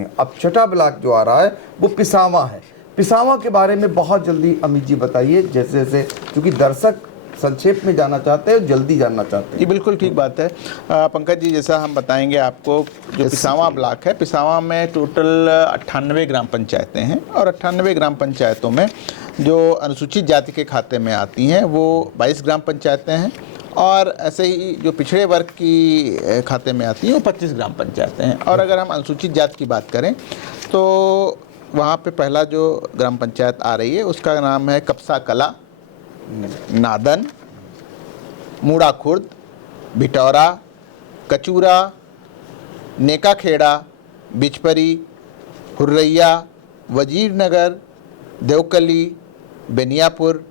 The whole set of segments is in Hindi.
हैं। अब छठा ब्लॉक जो आ रहा है वो पिसावा है। पिसावा के बारे में बहुत जल्दी अमित जी बताइए, जैसे जैसे क्योंकि दर्शक संक्षेप में जानना चाहते हैं, जल्दी जानना चाहते हैं। ये बिल्कुल ठीक बात है पंकज जी। जैसा हम बताएंगे आपको, जो पिसावा ब्लॉक है, पिसावा में टोटल 98 ग्राम पंचायतें हैं और 98 ग्राम पंचायतों में जो अनुसूचित जाति के खाते में आती हैं वो 22 ग्राम पंचायतें हैं और ऐसे ही जो पिछड़े वर्ग की खाते में आती हैं वो 25 ग्राम पंचायतें हैं। और अगर हम अनुसूचित जाति की बात करें तो वहाँ पे पहला जो ग्राम पंचायत आ रही है उसका नाम है कपसा कला, नादन, मूड़ा खुर्द, भिटौरा, कचूरा, नेका खेड़ा, बिचपरी, हुर्रैया, वजीर नगर, देवकली, बनियापुर।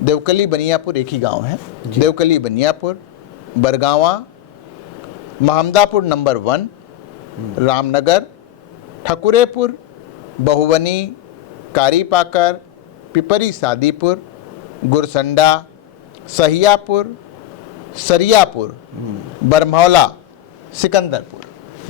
देवकली बनियापुर एक ही गांव है। देवकली बनियापुर, बरगावा, महमदापुर नंबर 1, रामनगर, ठकुरेपुर, बहुवनी, कारीपाकर, पिपरी सादीपुर, गुरसंडा, सहियापुर, सरियापुर, बरमौला, सिकंदरपुर।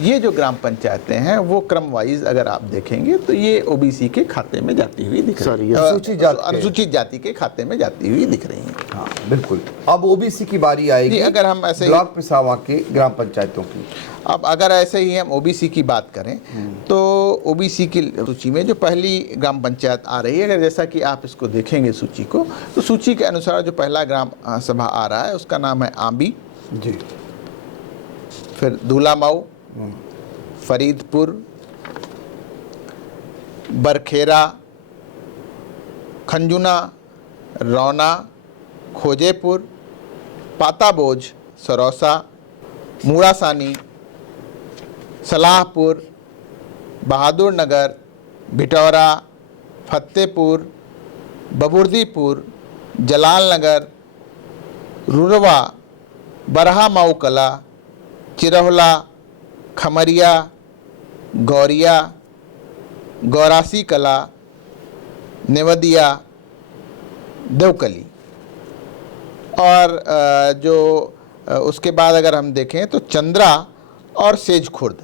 ये जो ग्राम पंचायतें हैं वो क्रम वाइज अगर आप देखेंगे तो ये ओबीसी के खाते में जाती हुई दिख रही है, अनुसूचित जाति के खाते में जाती हुई दिख रही हैं। हाँ बिल्कुल। अब ओबीसी की बारी आएगी। अगर हम ऐसे ब्लॉक पिसावा के ग्राम पंचायतों की, अब अगर ऐसे ही हम ओबीसी की बात करें तो ओबीसी की सूची में जो पहली ग्राम पंचायत आ रही है, अगर जैसा कि आप इसको देखेंगे सूची को, तो सूची के अनुसार जो पहला ग्राम सभा आ रहा है उसका नाम है आंबी जी, फिर दूलामाऊ, फरीदपुर, बरखेरा, खंजुना, रौना, खोजेपुर, पाताबोझ, सरौसा, मूड़ासानी, सलाहपुर, बहादुर नगर, भिटौरा, फतेहपुर, बबुर्दीपुर, जलाल नगर, रुरवा, बरहा माऊ कला, चिरहला, खमरिया, गौरिया, गौरासी कला, नेवदिया, देवकली। और जो उसके बाद अगर हम देखें तो चंद्रा और सेज खुर्द।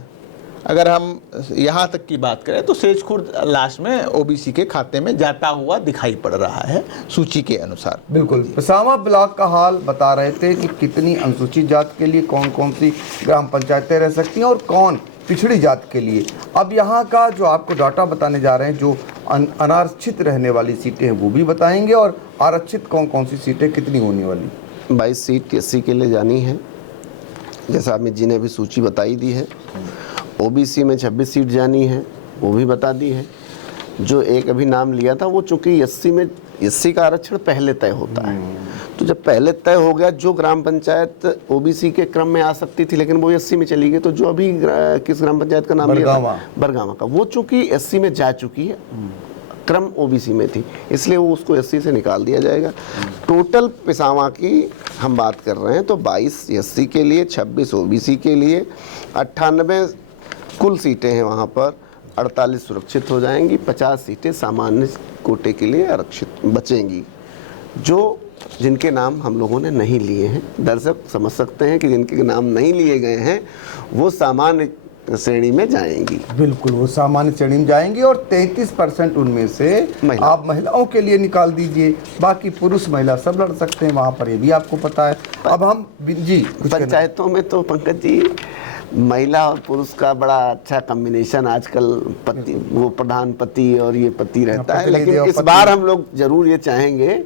अगर हम यहाँ तक की बात करें तो सेज खुर्द लास्ट में ओबीसी के खाते में जाता हुआ दिखाई पड़ रहा है सूची के अनुसार। बिल्कुल। पिसावा ब्लॉक का हाल बता रहे थे कि कितनी अनुसूचित जाति के लिए कौन कौन सी ग्राम पंचायतें रह सकती हैं और कौन पिछड़ी जाति के लिए। अब यहाँ का जो आपको डाटा बताने जा रहे हैं, जो अनारक्षित रहने वाली सीटें हैं वो भी बताएंगे और आरक्षित कौन कौन सी सीटें कितनी होने वाली। 22 सीट एससी के लिए जानी है, जैसा अमित जी ने अभी सूची बताई दी है। ओबीसी में 26 सीट जानी है, वो भी बता दी है। जो एक अभी नाम लिया था वो चूंकि एससी का आरक्षण पहले तय होता है, तो जब पहले तय हो गया, जो ग्राम पंचायत ओबीसी के क्रम में आ सकती थी लेकिन वो एससी में चली गई, तो जो अभी किस ग्राम पंचायत का नाम लिया था, बरगावा का, वो चूंकि एससी में जा चुकी है, क्रम ओबीसी में थी, इसलिए वो उसको एससी से निकाल दिया जाएगा। टोटल पिसावा की हम बात कर रहे हैं तो 22 एससी के लिए, 26 ओबीसी के लिए, 98 कुल सीटें हैं वहाँ पर, 48 सुरक्षित हो जाएंगी, 50 सीटें सामान्य कोटे के लिए आरक्षित बचेंगी, जो जिनके नाम हम लोगों ने नहीं लिए हैं। दर्शक समझ सकते हैं कि जिनके नाम नहीं लिए गए हैं वो सामान्य श्रेणी में जाएंगी। बिल्कुल, वो सामान्य श्रेणी में जाएंगी और 33% उनमें से आप महिलाओं के लिए निकाल दीजिए, बाकी पुरुष महिला सब लड़ सकते हैं वहाँ पर, ये भी आपको पता है। अब हम जी पंचायतों में तो पंकज जी महिला और पुरुष का बड़ा अच्छा कॉम्बिनेशन आजकल, पति वो प्रधान पति और ये पति रहता है, लेकिन इस बार हम लोग जरूर ये चाहेंगे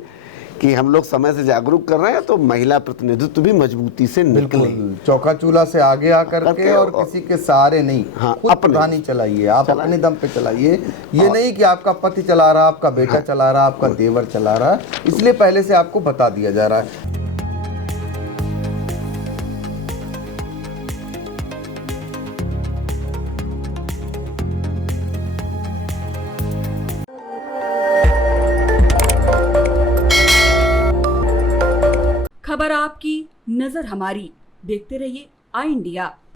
कि हम लोग समय से जागरूक कर रहे हैं तो महिला प्रतिनिधित्व भी मजबूती से निकले, चौका चूल्हा से आगे आकर के और किसी के सहारे नहीं, हाँ, खुद प्रधानी चलाइए, आप अपने दम पे चलाइए। ये नहीं कि आपका पति चला रहा, आपका बेटा चला रहा, आपका देवर चला रहा, इसलिए पहले से आपको बता दिया जा रहा है। खबर आपकी, नजर हमारी। देखते रहिए आई इंडिया।